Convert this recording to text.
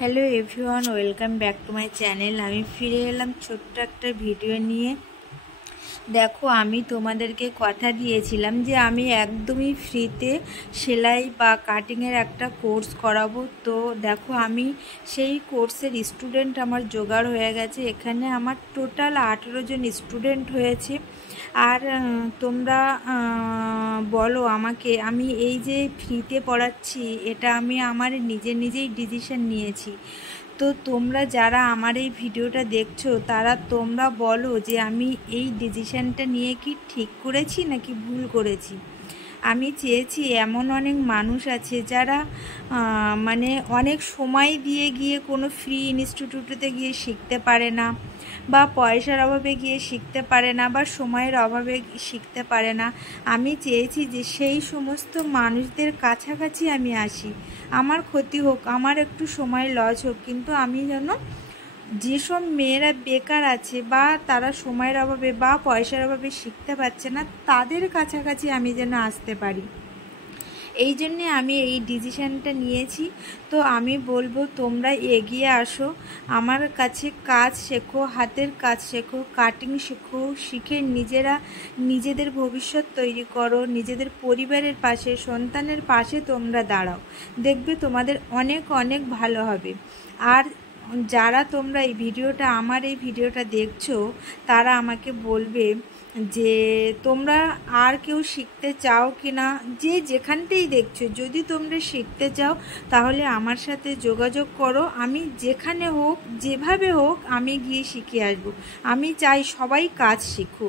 Hello everyone, welcome back to my channel. আমি ফিরে এলাম ছোট্ট একটা ভিডিও নিয়ে। দেখো, আমি তোমাদেরকে কথা দিয়েছিলাম যে আমি একদমই ফ্রিতে সেলাই বা কাটিংয়ের একটা কোর্স করাবো। তো দেখো, আমি সেই কোর্সের স্টুডেন্ট আমার জোগাড় হয়ে গেছে। এখানে আমার টোটাল 18 জন স্টুডেন্ট হয়েছে। আর তোমরা বলো আমাকে, আমি এই যে ফ্রিতে পড়াচ্ছি, এটা আমি আমার নিজেই ডিসিশন নিয়েছি। তো তোমরা যারা আমার এই ভিডিওটা দেখছো, তোমরা বলো যে আমি এই ডিসিশানটা নিয়ে কি ঠিক করেছি নাকি ভুল করেছি। আমি চেয়েছি, এমন অনেক মানুষ আছে যারা মানে অনেক সময় দিয়ে গিয়ে কোনো ফ্রি ইনস্টিটিউটে গিয়ে শিখতে পারে না, বা পয়সার অভাবে গিয়ে শিখতে পারে না, বা সময়ের অভাবে শিখতে পারে না। আমি চেয়েছি যে সেই সমস্ত মানুষদের কাছাকাছি আমি আসি। আমার ক্ষতি হোক, আমার একটু সময় লস হোক, কিন্তু আমি যেন যেসব মেয়েরা বেকার আছে বা তারা সময়ের অভাবে বা পয়সার অভাবে শিখতে পারছে না, তাদের কাছাকাছি আমি যেন আসতে পারি। এই জন্যে আমি এই ডিসিশানটা নিয়েছি। তো আমি বলবো, তোমরা এগিয়ে আসো, আমার কাছে কাজ শেখো, হাতের কাজ শেখো, কাটিং শেখো, শিখে নিজেদের ভবিষ্যৎ তৈরি করো, নিজেদের পরিবারের পাশে, সন্তানের পাশে তোমরা দাঁড়াও। দেখবে তোমাদের অনেক অনেক ভালো হবে। আর যারা তোমরা আমার এই ভিডিওটা দেখছো, তারা আমাকে বলবে যে তোমরা আর কেউ শিখতে চাও কি না। যে যেখানতেই দেখছো, যদি তোমরা শিখতে চাও তাহলে আমার সাথে যোগাযোগ করো। আমি যেখানে হোক, যেভাবে হোক, আমি গিয়ে শিখে আসবো। আমি চাই সবাই কাজ শিখুক।